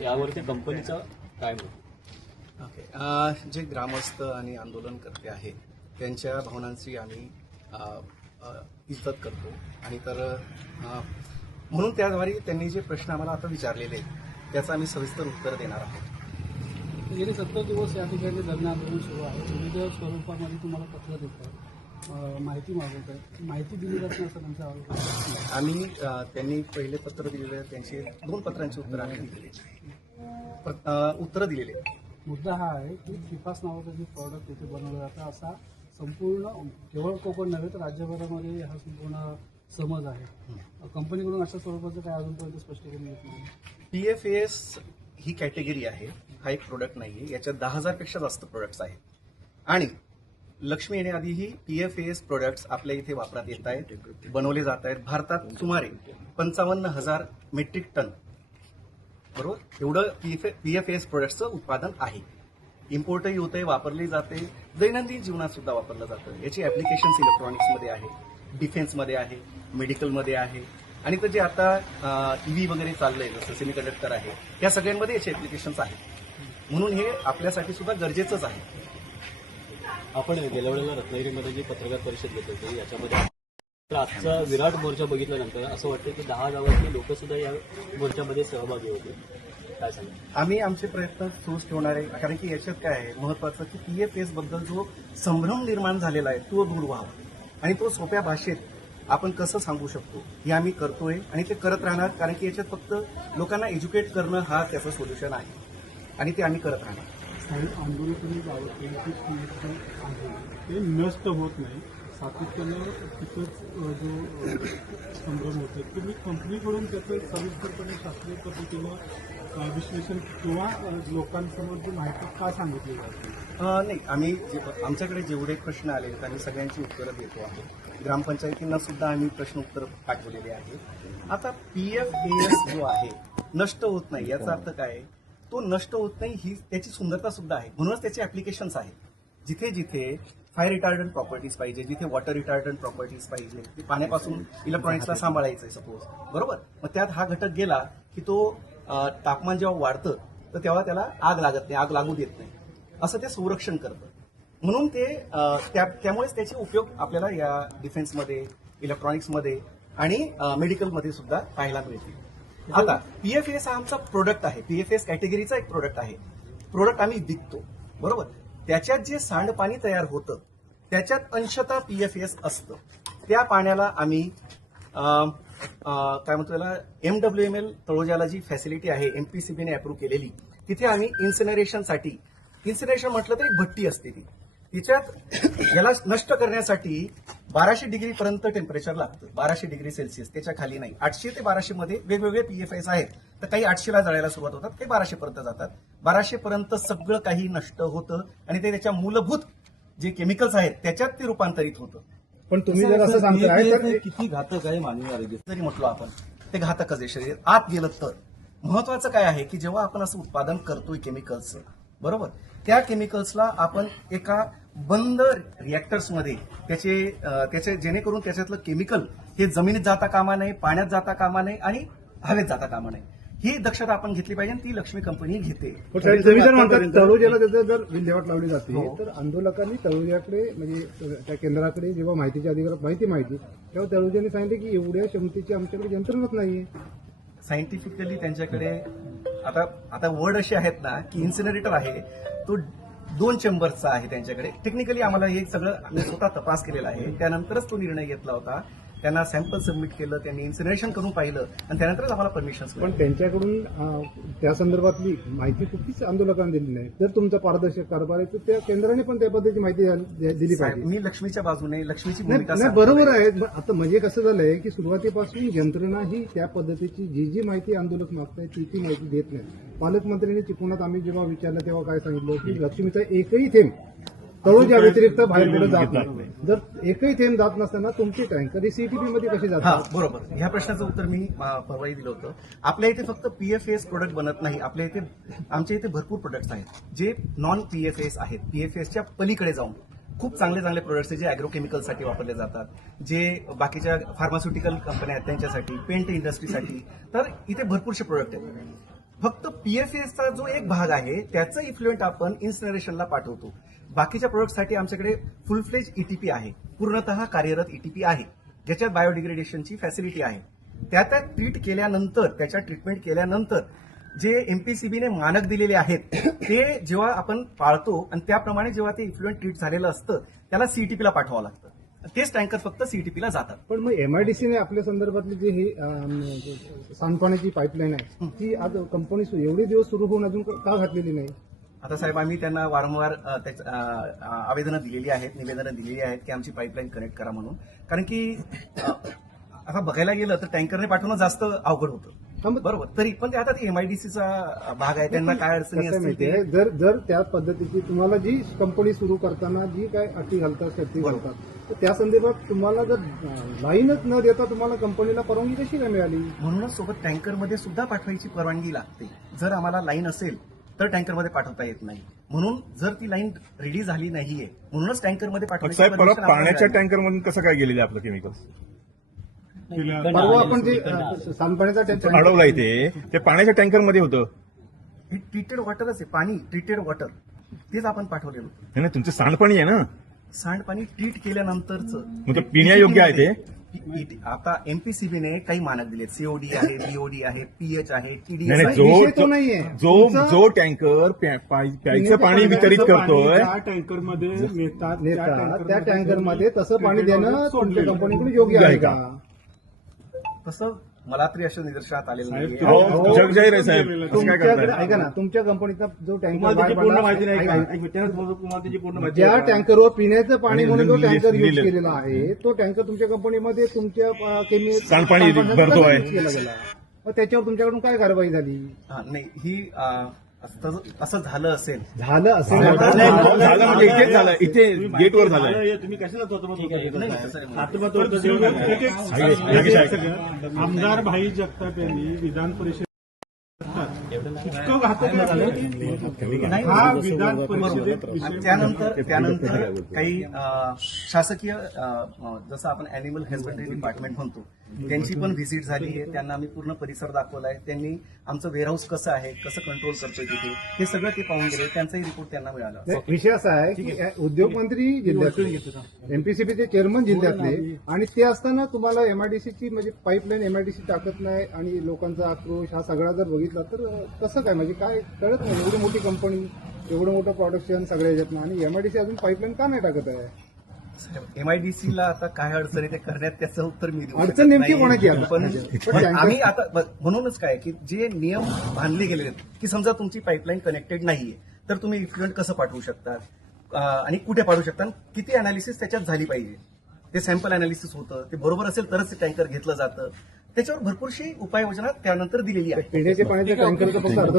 यावरती कंपनीचा काय मत? ओके. जे ग्रामस्थ आणि आंदोलनकर्ते आहेत त्यांच्या भावनांची आम्ही इज्जत करतो आणि तर म्हणून त्याद्वारे त्यांनी जे प्रश्न आम्हाला आता विचारलेले आहेत त्याचं आम्ही सविस्तर उत्तर देणार आहोत. गेले 70 दिवस या ठिकाणी धरणे आंदोलन सुरू आहे. विविध स्वरूपामध्ये तुम्हाला पत्र देतात, माहिती मागवत आहेत, माहिती दिली जात नाही असं त्यांचा आरोप आहे. आम्ही त्यांनी पहिले पत्र दिलेले त्यांचे 2 पत्रांची उत्तरं आम्ही दिलेली उत्तरं दिलेली आहेत. मुद्दा हा आहे की फिफास नावाचं जे प्रॉडक्ट इथे बनवलं जातं असा संपूर्ण केवळ कोकण नव्हे तर राज्यभरामध्ये हा संपूर्ण समज आहे. कंपनीकडून अशा स्वरूपाचं काय अजूनपर्यंत स्पष्टीकरण येत नाही. PFAS ही कॅटेगरी आहे, हा एक प्रोडक्ट नाहीये. याच्यात 10,000 पेक्षा जास्त प्रोडक्ट्स आहेत आणि लक्ष्मी येण्याआधीही PFAS प्रोडक्ट्स आपल्या इथे वापरात येत आहेत, बनवले जात आहेत. भारतात सुमारे 55,000 मेट्रिक टन बरोबर एवढं PFAS प्रोडक्ट्सचं उत्पादन आहे. इम्पोर्टही होतंय, वापरली जाते, दैनंदिन जीवनात सुद्धा वापरलं जातं. याची ऍप्लिकेशन्स इलेक्ट्रॉनिक्समध्ये आहे, डिफेन्समध्ये आहे, मेडिकलमध्ये आहे आणि तर जे आता EV वगैरे चाललंय जसं सेमीकंडक्टर आहे या सगळ्यांमध्ये याचे ऍप्लिकेशन्स आहेत. म्हणून हे आपल्यासाठी सुद्धा गरजेचंच आहे. आपण गेल्या वेळेला रत्नागिरीमध्ये जी पत्रकार परिषद घेत होती याच्यामध्ये तर आजचा विराट मोर्चा बघितल्यानंतर असं वाटतं की 10 गावातली लोक सुद्धा या मोर्चामध्ये सहभागी होते. काय सांगा? आम्ही आमचे प्रयत्न सुरूच ठेवणार आहे, कारण की याच्यात काय आहे महत्वाचं की PFAS बद्दल जो संभ्रम निर्माण झालेला आहे तो दूर व्हावा आणि तो सोप्या भाषेत आपण कसं सांगू शकतो हे आम्ही करतोय आणि ते करत राहणार, कारण की याच्यात फक्त लोकांना एज्युकेट करणं हा त्याचं सोल्युशन आहे आणि ते आम्ही करत राहणार. स्थानिक आंदोलकांनी ते नष्ट होत नाही, सातत्यानं तिथंच जो संभ्रम होतो तुम्ही कंपनीकडून त्याचं सविस्तरपणे शास्त्रीय पद्धतीनं विश्लेषण किंवा लोकांसमोर जी माहिती का सांगितली जाते? नाही, आम्ही आमच्याकडे जेवढे प्रश्न आले आम्ही सगळ्यांची उत्तरं देतो आहोत. ग्रामपंचायतींना सुद्धा आम्ही प्रश्न उत्तर पाठवलेले आहेत. आता PFAS जो आहे नष्ट होत नाही याचा अर्थ काय आहे, तो नष्ट होत नाही ही त्याची सुंदरता सुद्धा आहे. म्हणूनच त्याचे ऍप्लिकेशन्स आहेत. जिथे जिथे फायर रिटार्डंट प्रॉपर्टीज पाहिजे, जिथे वॉटर रिटार्डंट प्रॉपर्टीज पाहिजे, ते पाण्यापासून इलेक्ट्रॉनिक्सला सांभाळायचं आहे सपोज बरोबर, मग त्यात हा घटक गेला की तो तापमान जेव्हा वाढतं तर तेव्हा त्याला आग लागत नाही, आग लागू देत नाही, असं ते संरक्षण करतं. म्हणून ते त्यामुळेच त्याचे उपयोग आपल्याला या डिफेन्समध्ये, इलेक्ट्रॉनिक्समध्ये आणि मेडिकलमध्ये सुद्धा पाहायला मिळतील. आता PFAS हा आमचा प्रोडक्ट आहे, PFAS कॅटेगरीचा एक प्रोडक्ट आहे. प्रोडक्ट आम्ही विकतो बरोबर, त्याच्यात जे सांडपाणी तयार होतं त्याच्यात अंशतः PFAS असतं. त्या पाण्याला आम्ही काय म्हणतो त्याला MWML तळोजाला जी फॅसिलिटी आहे MPCBने अप्रूव्ह केलेली, तिथे आम्ही इन्सिनरेशनसाठी, इन्सिनरेशन म्हटलं तर एक भट्टी असते ती, तिच्यात याला नष्ट करण्यासाठी 1200 डिग्रीपर्यंत टेम्परेचर लागतं, 1200 डिग्री सेल्सिअस, त्याच्या खाली नाही. 800 ते 1200 मध्ये वेगवेगळे PFAS आहेत, तर काही 800ला जळायला सुरुवात होतात, काही 1200 पर्यंत जातात. 1200 पर्यंत सगळं काही नष्ट होतं आणि ते त्याच्या मूलभूत जे केमिकल्स आहेत त्याच्यात ते रूपांतरित होतं. पण तुम्ही जर असं सांगताय तर किती घातक आहे मानवी आरोग्य? जरी म्हटलो आपण ते घातकच आहे शरीर आत गेलं तर. महत्वाचं काय आहे की जेव्हा आपण असं उत्पादन करतोय केमिकल्सचं बरोबर, त्या केमिकल्सला आपण एका बंद रिएक्टर्समध्ये त्याचे जेणेकरून त्याच्यातलं केमिकल हे जमिनीत जाता कामा नये, पाण्यात जाता कामा नये आणि हवेत जाता कामा नये. ही दक्षता आपण घेतली पाहिजे आणि ती लक्ष्मी कंपनी घेते. तळोजाला त्याचं जर विल्हेवाट लावली जाते हो. तर आंदोलकांनी तळोजाकडे म्हणजे त्या केंद्राकडे जेव्हा माहितीच्या अधिकारात माहिती तेव्हा तळोजाने सांगितले की एवढ्या क्षमतेची आमच्याकडे यंत्रणच नाहीये. सायंटिफिकली त्यांच्याकडे आता वर्ड असे आहेत ना की इन्सिनरेटर आहे तो 2 चेंबर्सचा आहे त्यांच्याकडे. टेक्निकली आम्हाला हे सगळं आम्ही स्वतः तपास केलेला आहे, त्यानंतरच तो निर्णय घेतला होता. त्यांना सॅम्पल सबमिट केलं, त्यांनी इन्सिनरेशन करून पाहिलं आणि त्यानंतरच आम्हाला परमिशन. पण त्यांच्याकडून त्या संदर्भातली माहिती कुठलीच आंदोलकांना दिली नाही. जर तुमचा पारदर्शक कारभार आहे तर त्या केंद्राने पण त्या पद्धतीची माहिती दिली पाहिजे. मी लक्ष्मीच्या बाजूने, लक्ष्मीची भूमिका नाही, बरोबर आहे. आता म्हणजे कसं झालंय की सुरुवातीपासून यंत्रणा ही त्या पद्धतीची जी माहिती आंदोलक मागतायत ती माहिती देत नाही. पालकमंत्र्यांनी चिपळुणात आम्ही जेव्हा विचारलं तेव्हा काय सांगितलं की लक्ष्मीचा एकही थेंब तळोजा व्यतिरिक्त बाहेर पुढे जात नाही. जर एकही थेंब जात नसताना तुमची टँकर CTP मध्ये कशी जातात? बरोबर. ह्या प्रश्नाचं उत्तर मी परवाही दिलं होतं. आपल्या इथे फक्त PFAS प्रोडक्ट बनत नाही, आमच्या इथे भरपूर प्रोडक्ट्स आहेत जे नॉन PFAS आहेत. PFASच्या पलीकडे जाऊन खूप चांगले चांगले प्रोडक्ट्स आहेत जे अॅग्रोकेमिकलसाठी वापरले जातात, जे बाकीच्या फार्मास्युटिकल कंपन्या आहेत त्यांच्यासाठी, पेंट इंडस्ट्रीसाठी. तर इथे भरपूरसे प्रोडक्ट आहेत. फक्त पीएफएसचा जो एक भाग आहे त्याचं इफ्लुएंट आपण इन्सिनरेशनला पाठवतो. बाकीच्या प्रोडक्टसाठी आमच्याकडे फुल फ्लेज ईटीपी आहे, पूर्णतः कार्यरत ईटीपी आहे, ज्याच्यात बायोडिग्रेडेशनची फॅसिलिटी आहे. त्या ट्रीट केल्यानंतर, त्याच्या ट्रीटमेंट केल्यानंतर जे एमपीसीबीने मानक दिलेले आहेत ते जेव्हा आपण पाळतो आणि त्याप्रमाणे जेव्हा ते इफ्लुएंट ट्रीट झालेलं असतं त्याला सीईटीपीला पाठवावं लागतं. तेच टँकर फक्त सीईटीपीला जातात. पण मग एमआयडीसीने आपल्या संदर्भातली जी ही सांडपाण्याची पाईपलाईन आहे ती आज कंपनी एवढे दिवस सुरू होऊन अजून का घातलेली नाही? आता साहेब आम्ही त्यांना वारंवार आवेदनं दिलेली आहेत, निवेदनं दिलेली आहेत की आमची पाईपलाईन कनेक्ट करा म्हणून. कारण की आता बघायला गेलं तर टँकरने पाठवणं जास्त अवघड होतं, बरोबर. तरी पण ते आता एमआयडीसीचा भाग आहे, त्यांना काय अडचणी कसं असतील माहितीये, ते जर त्या पद्धतीची तुम्हाला जी कंपनी सुरू करताना जी काय अटी घालतात शर्ती घालतात तर त्या संदर्भात तुम्हाला जर लाईनच न देता तुम्हाला कंपनीला परवानगी कशी काय मिळाली? म्हणूनच सोबत टँकरमध्ये सुद्धा पाठवायची परवानगी लागते. जर आम्हाला लाईन असेल तर टँकरमध्ये पाठवता येत नाही. म्हणून जर ती लाईन रेडी झाली नाहीये म्हणूनच टँकरमध्ये साहेब पाठवायची परत permission आम्हाला पाण्याच्या मिळाली. टँकरमधून कसं काय गेलेलं आपलं केमिकल्स परवा आपण जे सांडपाण्याचा टँकर अडवलं इथे ते पाण्याच्या टँकरमध्ये होतं. हे ट्रीटेड वॉटरच आहे, पाणी ट्रीटेड वॉटर तेच आपण पाठवलेलं होतं. नाही ना, तुमचं सांडपाणी आहे ना, सांडपाणी ट्रीट केल्यानंतरचं मग ते पिण्यायोग्य आहे ते. आता एमपीसीबीने काही मानक दिलेत, सीओडी आहे, बीओडी आहे, पीएच आहे, टीडीएस नाही आहे. विषय तो जो नाहीये. जो तुमचं- जो टँकर प्यायचं पाणी वितरित करतोय टँकरमध्ये नेतात त्या टँकरमध्ये तसं पाणी देणं तुमच्या कंपनीकडे योग्य आहे का? तसं मला तरी अशा निदर्शनात आलेलं साहेब, नाहीये. हो, जगजाहीर आहे साहेब, असं काय तुमच्याकडे करताय? ऐका ना, तुमच्या कंपनीचा जो टँकर तुम्हाला त्याची पूर्ण माहिती नाही ऐका का? ना. एक मिनिट, तुम्हाला त्याची पूर्ण माहिती ज्या आहे का? टँकरवर पिण्याचं पाणी आणि म्हणून जो लिहिलं- टँकर यूज लिहिलं. केलेला आहे तो टँकर तुमच्या कंपनीमध्ये तुमच्या सांडपाणी भरतोय. केला गेला. मग त्याच्यावर तुमच्याकडून काय कारवाई झाली? हा, नाही ही असं झालं असेल झालं असेल झालं म्हणजे इथेच झालं, इथे गेटवर झालंय. हे तुम्ही कशाला स्वतः नाही, तसं नाही म्हणत. आत्महत्या देऊ नका. आमदार भाई जगताप यांनी विधान परिषद इतकं घातक आहे की हा विधान परिषदेत आणि विषय त्यानंतर काही शासकीय जसं आपण अॅनिमल हजबंडरी डिपार्टमेंट म्हणतो त्यांची पण व्हिजिट झाली आहे. त्यांना आम्ही पूर्ण परिसर दाखवलाय. त्यांनी आमचं वेअरहाऊस कसं आहे, कसं कंट्रोल करतोय तिथे, हे सगळं ते पाहून गेले. त्यांचाही रिपोर्ट त्यांना मिळाला. नाही, विषय असा आहे की उद्योगमंत्री जिल्ह्यातले, एमपीसीबीचे चेअरमन जिल्ह्यातले, आणि ते असताना तुम्हाला एमआयडीसीची म्हणजे पाईपलाईन एमआयडीसी टाकत नाही आणि लोकांचा आक्रोश हा सगळा जर बघितला तर कसं काय, म्हणजे काय कळत नाही. एवढी मोठी कंपनी, एवढं मोठं प्रोडक्शन सगळ्या ह्याच्यातनं, आणि एमआयडीसी अजून पाईपलाईन का नाही टाकत आहे? एमआयडीसीला आता काय अडचण आहे ते करण्यात त्याचं उत्तर मी देऊ शकत अडचण नेमकी नाही. कोणाची आहे? पण पण आम्ही आता म्हणूनच काय की जे नियम बांधले गेले आहेत की समजा तुमची पाईपलाईन कनेक्टेड नाहीये तर तुम्ही इफ्लुएंट कसं पाठवू शकतात आणि कुठे पाठवू शकता, किती अनालिसिस त्याच्यात झाली पाहिजे, ते सॅम्पल अनालिसिस होतं, ते बरोबर असेल तरच ते टँकर घेतलं जातं. त्याच्यावर भरपूरशी उपाययोजना त्यानंतर दिलेली आहे. पिण्याच्या पाण्याच्या टँकरचं फक्त अर्ध